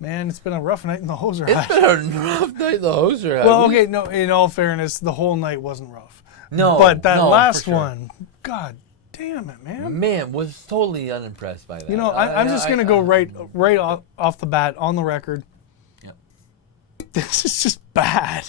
Man, it's been a rough night in the hoser It's hatch. been a rough night in the hoser hatch. Well, okay, no, in all fairness, the whole night wasn't rough. No, But that no, last for sure. one, God damn it, man. Man, was totally unimpressed by that. You know, I'm just going to go right off the bat on the record. Yep. This is just bad.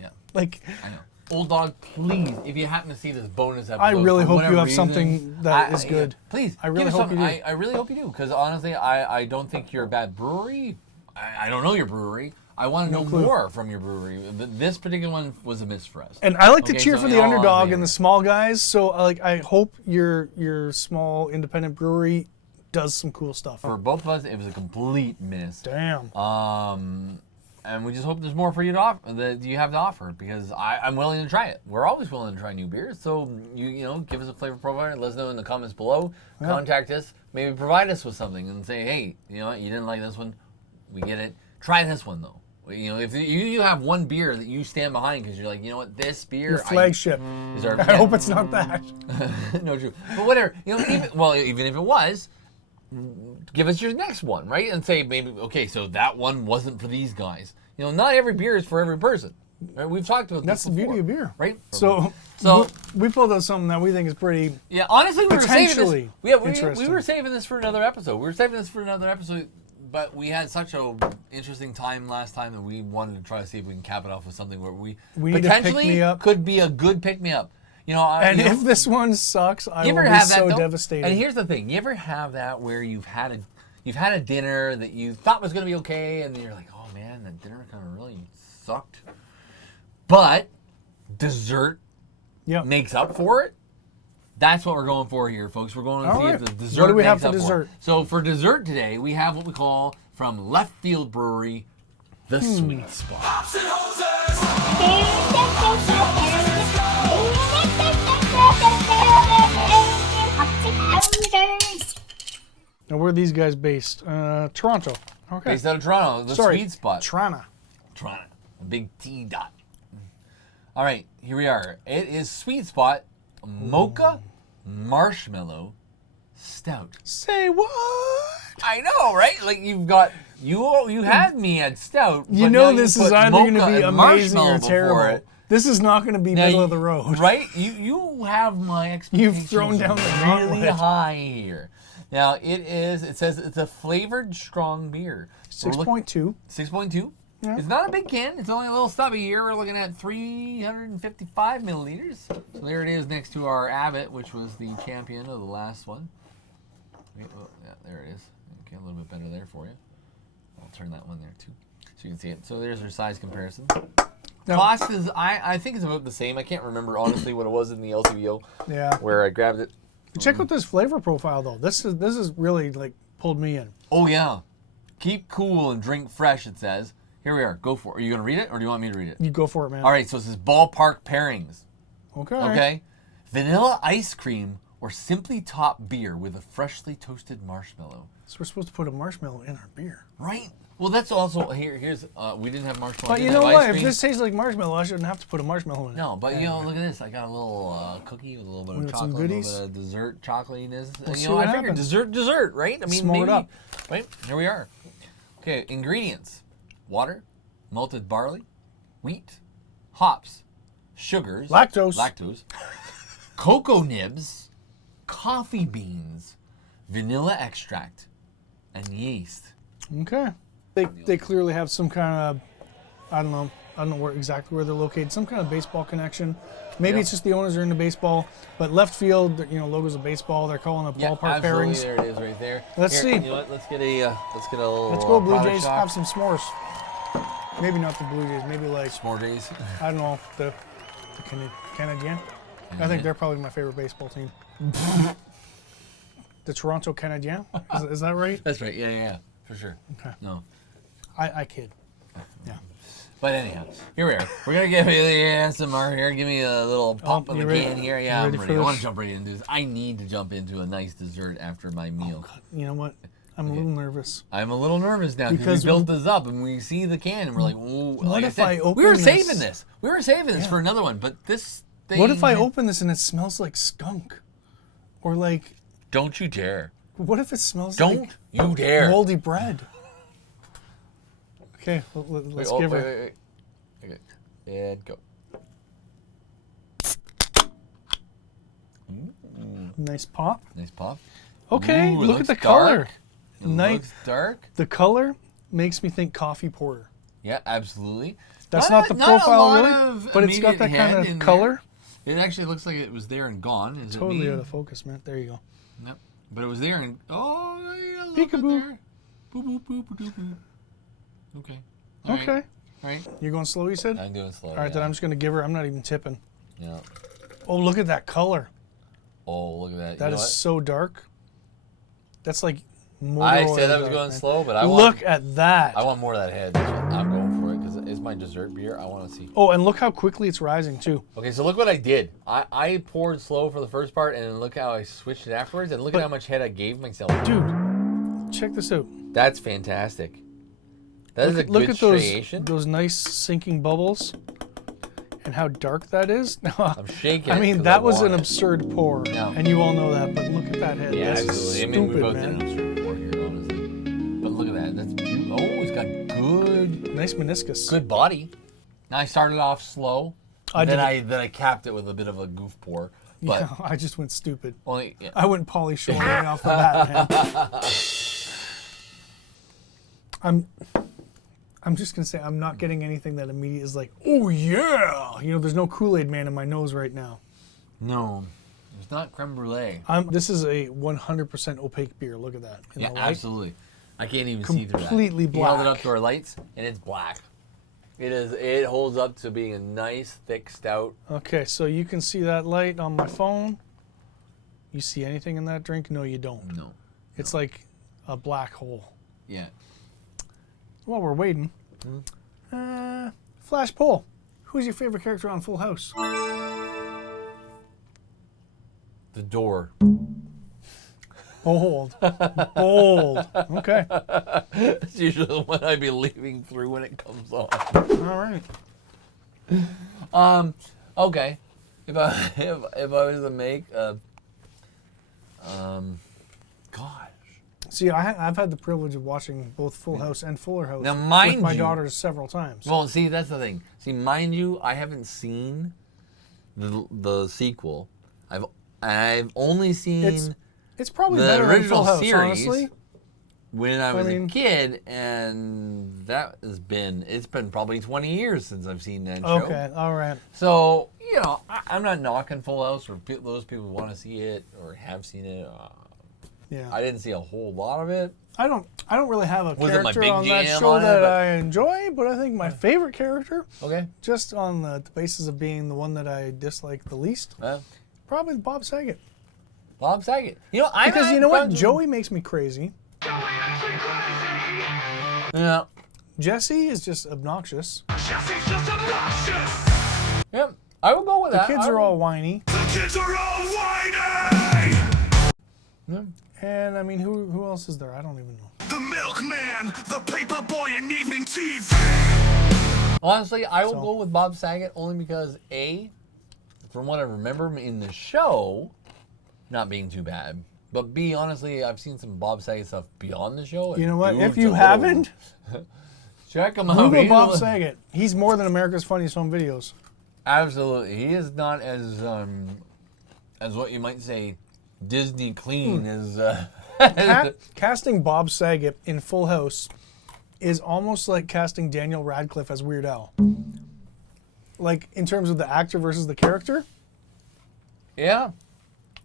Yeah. Like, I know. Old Dog, please, if you happen to see this bonus episode, I really for hope whatever you have reason, something that is good. Please, I really give us hope you something. do. I really hope you do, because honestly, I don't think you're a bad brewery. I don't know your brewery. I want to know more from your brewery. This particular one was a miss for us. And I like to Okay, cheer so for in the all underdog honesty, and the small guys. So, like, I hope your small independent brewery does some cool stuff. For both of us, it was a complete miss. Damn. And we just hope there's more for you to offer, that you have to offer, because I'm willing to try it. We're always willing to try new beers. So you know, give us a flavor profile. Let us know in the comments below. Yeah. Contact us. Maybe provide us with something and say, hey, you know what, you didn't like this one. We get it. Try this one though. You know, if you have one beer that you stand behind because you're like, you know what, this beer, Your flagship. is our, I hope it's not that. no, true. But whatever. You know, even if it was, give us your next one, right? And say maybe, okay, so that one wasn't for these guys. You know, not every beer is for every person. Right? We've talked about That's this the before, beauty of beer. right? So we pulled out something that we think is pretty. Yeah, honestly, we were saving this. Potentially We interesting. were saving this for another episode. But we had such a interesting time last time that we wanted to try to see if we can cap it off with something where we need to potentially pick me up. could be a good pick me up. You know, And you know, if this one sucks, I you will ever be have that, so though? devastated. And here's the thing: you ever have that where you've had a dinner that you thought was going to be okay, and then you're like, oh man, that dinner kind of really sucked, but dessert makes up for it. That's what we're going for here, folks. We're going to All see right. if the dessert What do we makes have for up dessert? it. So for dessert today, we have what we call from Left Field Brewery, the Sweet Spot. Now, where are these guys based? Toronto. Okay. Based out of Toronto, the Sorry, Sweet Spot. Toronto. Toronto, a big T dot. All right, here we are. It is Sweet Spot Mocha Marshmallow Stout. Say what? I know, right? Like you had me at stout. You but know now this you is put either going to mocha be and amazing marshmallow or before terrible. it. This is not going to be Now middle you- of the road. right? You have my expectations. You've thrown down the really gauntlet. high here. Now it says it's a flavored strong beer. 6.2. 6.2. Yeah. It's not a big can. It's only a little stubby here. We're looking at 355 milliliters. So there it is next to our Abbott, which was the champion of the last one. Wait, oh, yeah, there it is. Okay, a little bit better there for you. I'll turn that one there too, so you can see it. So there's our size comparison. Now- Cost is, I think it's about the same. I can't remember honestly what it was in the LCBO Yeah. where I grabbed it. Check out this flavor profile though. This is really like pulled me in. Oh yeah. Keep cool and drink fresh, it says. Here we are. Go for it. Are you going to read it or do you want me to read it? You go for it, man. All right, so it says ballpark pairings. Okay. Okay. Vanilla ice cream or simply top beer with a freshly toasted marshmallow. So we're supposed to put a marshmallow in our beer. Right? Well, that's also, here's, we didn't have marshmallow. But we you didn't know have what? ice If cream. this tastes like marshmallow, I shouldn't have to put a marshmallow in it. No, but you know, look at this. I got a little cookie with a little bit We of got some chocolate, a goodies. little bit of dessert chocolatiness. And, see you know, what I figured happens. dessert, right? I mean, Small it maybe, up. right? Here we are. Okay, ingredients. Water, malted barley, wheat, hops, sugars. Lactose. Cocoa nibs, coffee beans, vanilla extract, and yeast. Okay. They clearly have some kind of, I don't know exactly where they're located. Some kind of baseball connection. Maybe Yeah. it's just the owners are into baseball. But left field, you know, logos of baseball. They're calling it ballpark absolutely. pairings. There it is, right there. Let's see. You know what? Let's get a little. Let's go, Blue product Jays. shot. Have some s'mores. Maybe not the Blue Jays. Maybe like, S'more days. I don't know, the Canadiens. I think they're probably my favorite baseball team. The Toronto Canadiens. Is that right? That's right. Yeah, for sure. Okay. No. I kid. Yeah. But anyhow, here we are. We're gonna give you the ASMR here. Give me a little pop on you the ready? can here. You Yeah, I'm ready ready. for I want this? to jump right into this. I need to jump into a nice dessert after my meal. You know what? I'm a little nervous. I'm a little nervous now because Because we built this up and we see the can and we're like, ooh. Like if said, I open we were this? saving this. We were saving this Yeah. for another one, but this thing. What if I open this and it smells like skunk? Or like, Don't you dare! what if it smells Don't like you dare! moldy bread? Okay, let's give her. Wait. Okay. And go. Nice pop. Nice pop. Okay, Ooh, it look at looks the color. dark. It looks dark. The color makes me think coffee porter. Yeah, absolutely. That's not the profile really, but it's got that immediate kind head of in color. there. It actually looks like it was there and gone. Is Totally it me? out of focus, man. There you go. Nope. But it was there and yeah, a little bit Peekaboo. there. Boop boop boop boop boop. Okay. Okay. All right. You're going slow, you said? I'm doing slow. All right, then I'm just going to give her. I'm not even tipping. Yeah. Oh, look at that color. Oh, look at that. That is so dark. That's like more. I said I was going slow, but look at that. I want more of that head. That's what I'm going for it because it's my dessert beer. I want to see. Oh, and look how quickly it's rising too. Okay, so look what I did. I poured slow for the first part, and then look how I switched it afterwards, and look at how much head I gave myself. Dude, check this out. That's fantastic. That is a Look good at those striation. those nice sinking bubbles, and how dark that is. I'm shaking. I mean, that was an absurd pour, Yeah. and you all know that. But look at that head. Yeah, That's absolutely. stupid, I mean, we both man. did an absurd pour here, honestly. But look at that. That's beautiful. Oh, it's got Nice meniscus. good body. Now I started off slow. Then I capped it with a bit of a goof pour. But Yeah, I just went stupid. only yeah. I went Pauly Shore right off the bat, man. I'm just gonna say I'm not getting anything that immediately is like, oh yeah. You know, there's no Kool-Aid man in my nose right now. No, it's not creme brulee. This is a 100% opaque beer. Look at that. In Yeah, the light. absolutely. I can't even see through that. Completely He held it black. up to our lights, and it's black. It is. It holds up to being a nice, thick stout. Okay, so you can see that light on my phone. You see anything in that drink? No, you don't. No. It's like a black hole. Yeah. While we're waiting, flash poll. Who's your favorite character on Full House? The door. Bold. Bold. Okay. That's usually the one I'd be leaving through when it comes on. All right. Okay. If I was to make gosh. See, I've had the privilege of watching both Full House and Fuller House Now, mind with my you- daughters several times. Well, see, that's the thing. See, mind you, I haven't seen the sequel. I've only seen It's probably the better than original Full House, series honestly. when I was mean- a kid, and it's been probably 20 years since I've seen that show. Okay, all right. So, you know, I'm not knocking Full House or those people who want to see it or have seen it. Yeah. I didn't see a whole lot of it. I don't really have a Wasn't my character big on that jam show on it, that but- I enjoy, but I think my favorite character, Okay. just on the basis of being the one that I dislike the least, probably Bob Saget. Bob Saget. You know, Because you know what? Joey makes me crazy. Yeah. Jesse is just obnoxious. Yeah. I would go with The that. kids are all whiny. Yeah. And I mean, who else is there? I don't even know. The milkman, the paper boy in evening TV. Honestly, I will So- go with Bob Saget only because from what I remember in the show, not being too bad. But B, honestly, I've seen some Bob Saget stuff beyond the show. You know what? If Dude, you so- haven't, check him out. Google He's Bob a- Saget. He's more than America's Funniest Home Videos. Absolutely, he is not as what you might say, Disney clean as. Casting Bob Saget in Full House is almost like casting Daniel Radcliffe as Weird Al. Like, in terms of the actor versus the character. Yeah.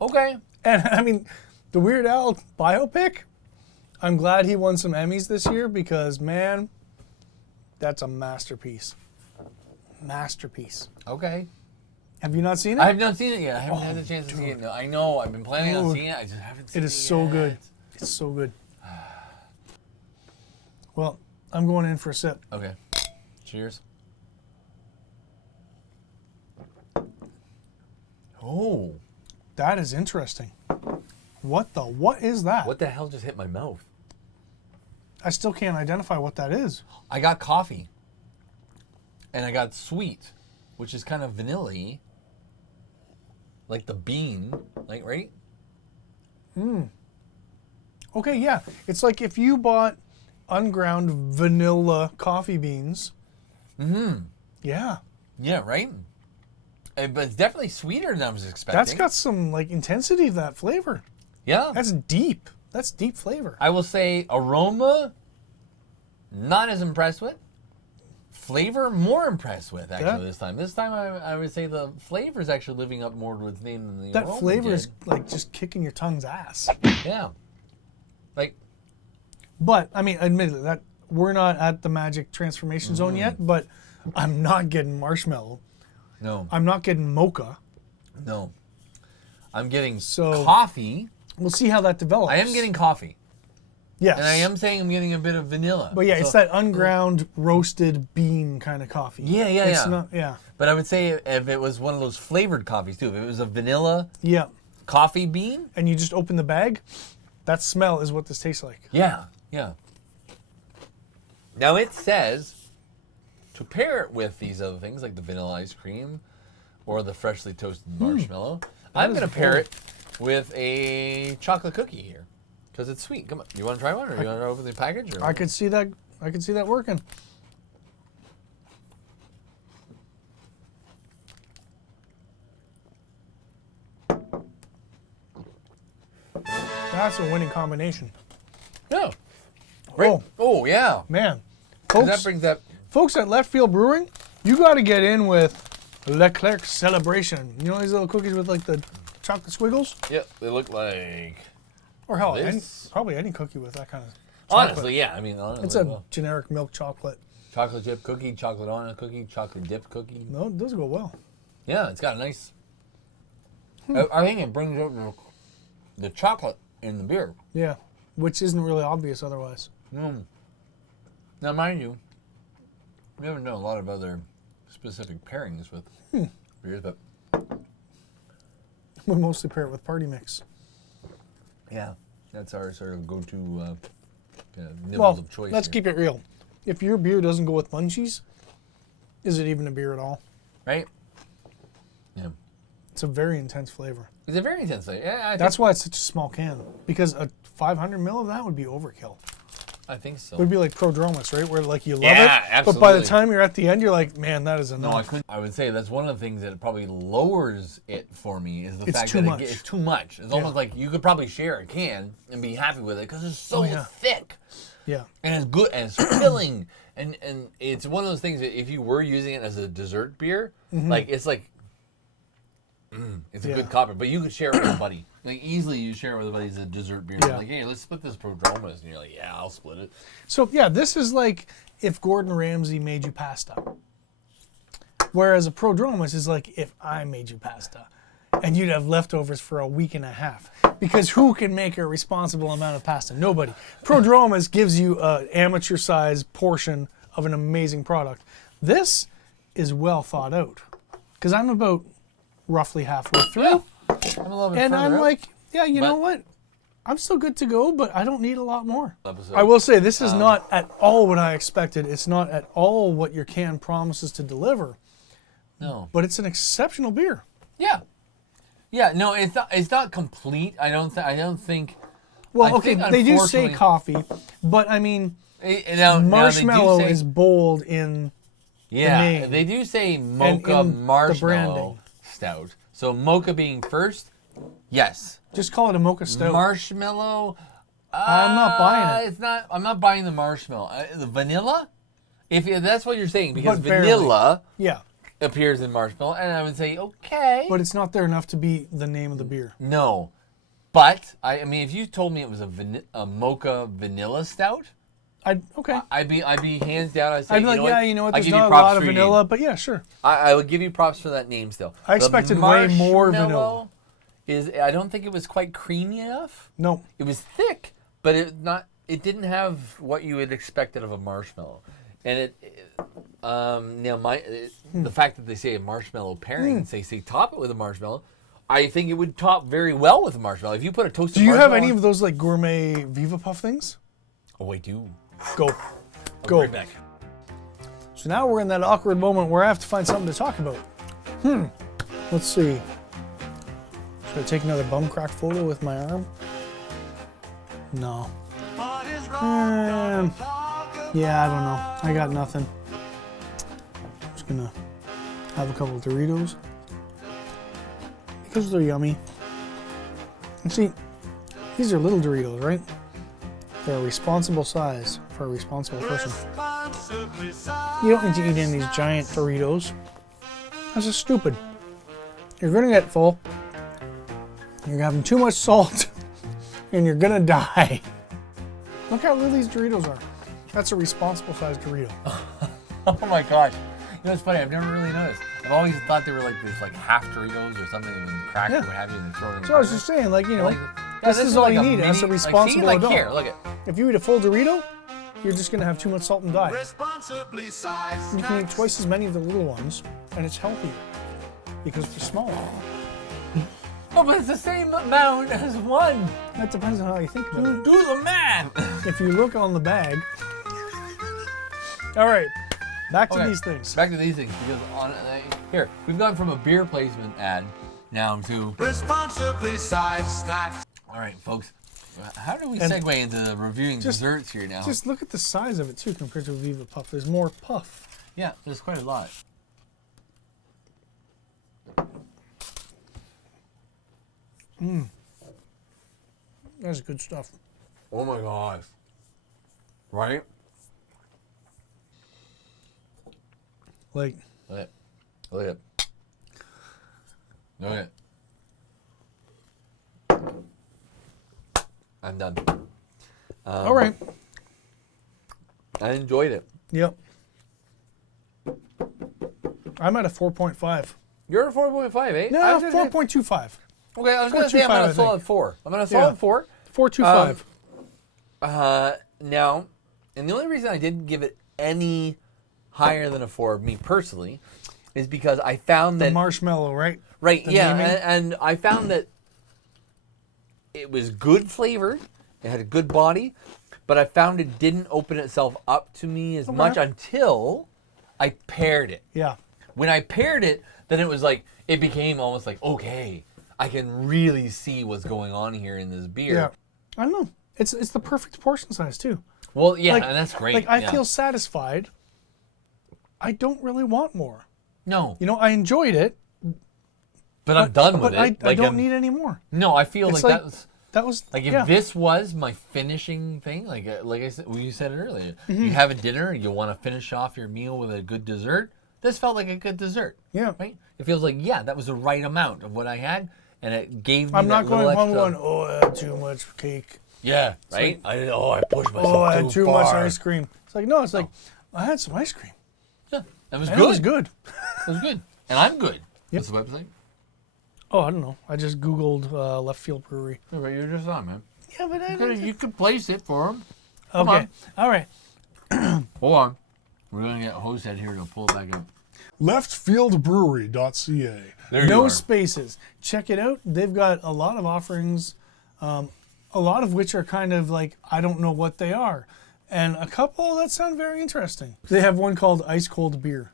Okay. And, I mean, the Weird Al biopic, I'm glad he won some Emmys this year because, man, that's a masterpiece. Masterpiece. Okay. Have you not seen it? I have not seen it yet. I haven't had the chance to see it. No, I know. I've been planning on Dude. seeing it. I just haven't seen It it. is so yet. good. It's so good. Well, I'm going in for a sip. Okay. Cheers. Oh. That is interesting. What is that? What the hell just hit my mouth? I still can't identify what that is. I got coffee. And I got sweet, which is kind of vanilla-y. Like the bean. Like, right? Okay, yeah. It's like if you bought unground vanilla coffee beans. Mm-hmm. Yeah. Yeah, right? But it's definitely sweeter than I was expecting. That's got some like intensity to that flavor. Yeah. That's deep. That's deep flavor. I will say aroma, not as impressed with. Flavor, more impressed with, actually, this time. This time, I would say the flavor is actually living up more to its name than the aroma That flavor did. is like just kicking your tongue's ass. Yeah. Like, But, I mean, admittedly, that we're not at the magic transformation zone yet, but I'm not getting marshmallow. no. I'm not getting mocha. No. I'm getting So- coffee. We'll see how that develops. I am getting coffee. Yes. And I am saying I'm getting a bit of vanilla. But yeah, So- it's that unground roasted bean kind of coffee. Yeah, yeah, it's yeah. Not, yeah. But I would say if it was one of those flavored coffees, too. If it was a vanilla Yeah. coffee bean. And you just open the bag, that smell is what this tastes like. Yeah, yeah. Now it says to pair it with these other things like the vanilla ice cream or the freshly toasted marshmallow. I'm is going to pair bold. it with a chocolate cookie here because it's sweet. Come on, you want to try one, or you want to open the package? Or? I could see that. I could see that working. That's a winning combination. Yeah. Right. Oh yeah. Man, 'Cause that folks, brings up. folks at Left Field Brewing, you got to get in with Leclerc Celebration. You know these little cookies with like the chocolate squiggles? Yeah, they look like. Or hell, This? probably any cookie with that kind of chocolate. Honestly, yeah. I mean, honestly, It's a well, generic milk chocolate. chocolate chip cookie, chocolate on a cookie, chocolate dip cookie. No, it does go well. Yeah, it's got a nice. I think it brings out the chocolate in the beer. Yeah, which isn't really obvious otherwise. Now, mind you, we haven't done a lot of other specific pairings with beers, but We mostly pair it with party mix. yeah, that's our sort of go-to kind of nibbles Well, of choice. let's here. keep it real. If your beer doesn't go with munchies, is it even a beer at all? right. Yeah, It's a very intense flavor. it's a very intense thing. Yeah, That's why it's such a small can. Because a 500 mil of that would be overkill. I think so. It would be like Prodromus, right? Where like you love Yeah, it, but by the absolutely. time you're at the end, you're like, man, that is enough. No, I couldn't. I would say that's one of the things that probably lowers it for me is the It's fact too that much. it's too much. It's almost like you could probably share a can and be happy with it because it's so Oh, yeah. thick Yeah. and it's good and it's filling and it's one of those things that if you were using it as a dessert beer, like it's like. It's a Yeah. good copper, but you could share it with a buddy. Like easily, you share it with a buddy as a dessert beer. Yeah. Like, hey, let's split this Prodromus, and you're like, yeah, I'll split it. So yeah, this is like if Gordon Ramsay made you pasta. Whereas a Prodromus is like if I made you pasta. And you'd have leftovers for a week and a half. Because who can make a responsible amount of pasta? Nobody. Prodromus gives you an amateur-sized portion of an amazing product. This is well thought out. Because I'm about roughly halfway through. I'm a little bit And further I'm out. like, yeah, you know But- what? I'm still good to go, but I don't need a lot more. Episode. I will say this is not at all what I expected. It's not at all what your can promises to deliver, No. but it's an exceptional beer. Yeah. Yeah. No, it's not. It's not complete. I don't think. Well, I okay, think they do say unfortunately- coffee, but I mean, Now marshmallow they do say, is bold in. yeah. name. They do say Mocha in the Marshmallow branding. Stout. So Mocha being first, yes. Just call it a mocha stout. Marshmallow. I'm not buying it. It's not. I'm not buying the marshmallow. The vanilla. If that's what you're saying, because But barely. vanilla Yeah, appears in marshmallow, and I would say okay. but it's not there enough to be the name of the beer. No, but I mean, if you told me it was a mocha vanilla stout, Okay. I'd be hands down. I'd say, I'd be like, know yeah, what? you know what? I There's give you not a props lot of for your vanilla, name. but yeah, sure. I would give you props for that name still. I expected way more vanilla. Marshmallow I don't think it was quite creamy enough. No. It was thick, but it didn't have what you would expected of a marshmallow. And the fact that they say a marshmallow pairing, and they say top it with a marshmallow, I think it would top very well with a marshmallow. If you put a toasted Do you have marshmallow any on- of those like gourmet Viva Puff things? Oh, I do. Go. I'll be Go. right back. So now we're in that awkward moment where I have to find something to talk about. Let's see. Should I take another bum crack photo with my arm? No. What is Um, wrong? Yeah, I don't know. I got nothing. Just gonna have a couple of Doritos because they're yummy. And see, these are little Doritos, right? They're a responsible size for a responsible person. You don't need to eat any of these giant Doritos. That's just stupid. You're gonna get full. You're having too much salt, and you're gonna die. Look how little these Doritos are. That's a responsible size Dorito. Oh my gosh. You know, it's funny, I've never really noticed. I've always thought they were like this like half Doritos or something and cracked or what have you and throw it in the So I was just saying, like, you know, like, this is all like you a need as a mini- responsible like, see, adult. Here, look at. If you eat a full Dorito, you're just gonna have too much salt and die. Responsibly sized You can eat snacks. twice as many of the little ones, and it's healthier because they're smaller. Oh, but it's the same amount as one. That depends on how you think about it. Do the math. If you look on the bag. All right, back to Okay, these things. Back to these things because here we've gone from a beer placement ad now to. Responsibly sized snacks. All right, folks. How do we And segue into reviewing just- desserts here now? Just look at the size of it too compared to a Viva Puff. There's more puff. Yeah, there's quite a lot. That's good stuff. Oh my gosh. Right? Like, Look at it. Look at it. Look at it. I'm done. all right. I enjoyed it. Yep. I'm at a 4.5. You're a 4.5, eh? No, 4.25. Okay, I was going to say I'm 4.25, at I a think. solid 4. I'm at a solid 4. 4.25. Now, and the only reason I didn't give it any higher than a 4, me personally, is because I found The that marshmallow, right? right, the yeah, naming. and I found that it was good flavored, it had a good body, but I found it didn't open itself up to me as much until I paired it. Yeah. When I paired it, then it was like it became almost like okay, I can really see what's going on here in this beer. Yeah. I don't know. It's the perfect portion size too. Well, yeah, Like- and that's great. Like I yeah. feel satisfied. I don't really want more. no, You know, I enjoyed it, but I'm done with but it. I don't need any more. No, I feel It's like, like- that's That was like if yeah. this was my finishing thing, like I said, well, you said it earlier. Mm-hmm. You have a dinner, you want to finish off your meal with a good dessert. This felt like a good dessert. Yeah. Right? It feels like that was the right amount of what I had, and it gave me. I'm that not going little home extra- going, oh, I had too much cake. Yeah, right. I pushed myself Oh, I had too far. much ice cream. It's like, no, it's like, I had some ice cream. Yeah, that was And good. it was good. It was good, and I'm good. Yep. What's the website? Oh, I don't know. I just Googled Left Field Brewery. Oh, right, you're just on, man. Yeah, but I don't. You could place it for him. Okay. on. All right. Hold on. We're gonna get Hosehead here to pull it back up. Leftfieldbrewery.ca. There you No are. spaces. Check it out. They've got a lot of offerings, a lot of which are kind of like, I don't know what they are. And a couple that sound very interesting. They have one called Ice Cold Beer.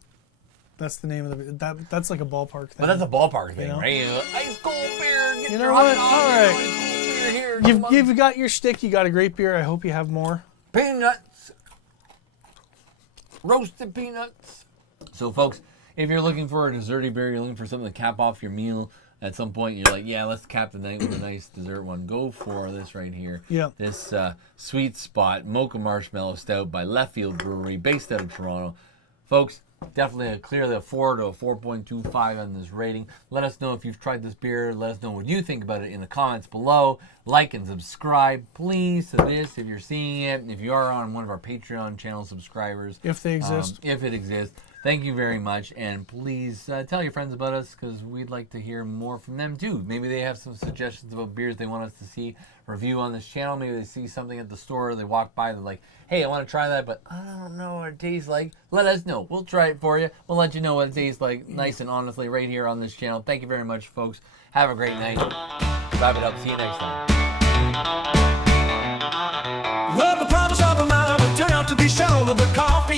That's the name of that's like a ballpark thing. But that's a ballpark thing, You know? right? Ice cold beer. Get You know your what? hot dog, All right. ice cold beer here. You've, Come on. you've got your stick. You got a great beer. I hope you have more. Peanuts. Roasted peanuts. So, folks, if you're looking for a desserty beer, you're looking for something to cap off your meal at some point, you're like, yeah, let's cap the night with a nice dessert one. Go for this right here. Yeah. This Sweet Spot Mocha Marshmallow Stout by Left Field Brewery, based out of Toronto. Folks, definitely clearly a 4 to a 4.25 on this rating. Let us know if you've tried this beer. Let us know what you think about it in the comments below. Like and subscribe, please, to this if you're seeing it. If you are on one of our Patreon channel subscribers. If they exist. If it exists. Thank you very much. And please tell your friends about us because we'd like to hear more from them too. Maybe they have some suggestions about beers they want us to see review on this channel. Maybe they see something at the store. They walk by. They're like, hey, I want to try that, but I don't know what it tastes like. Let us know. We'll try it for you. We'll let you know what it tastes like nice and honestly right here on this channel. Thank you very much, folks. Have a great night. Wrap it up. See you next time. Well, the promise of a man would turn out to be shallow with the coffee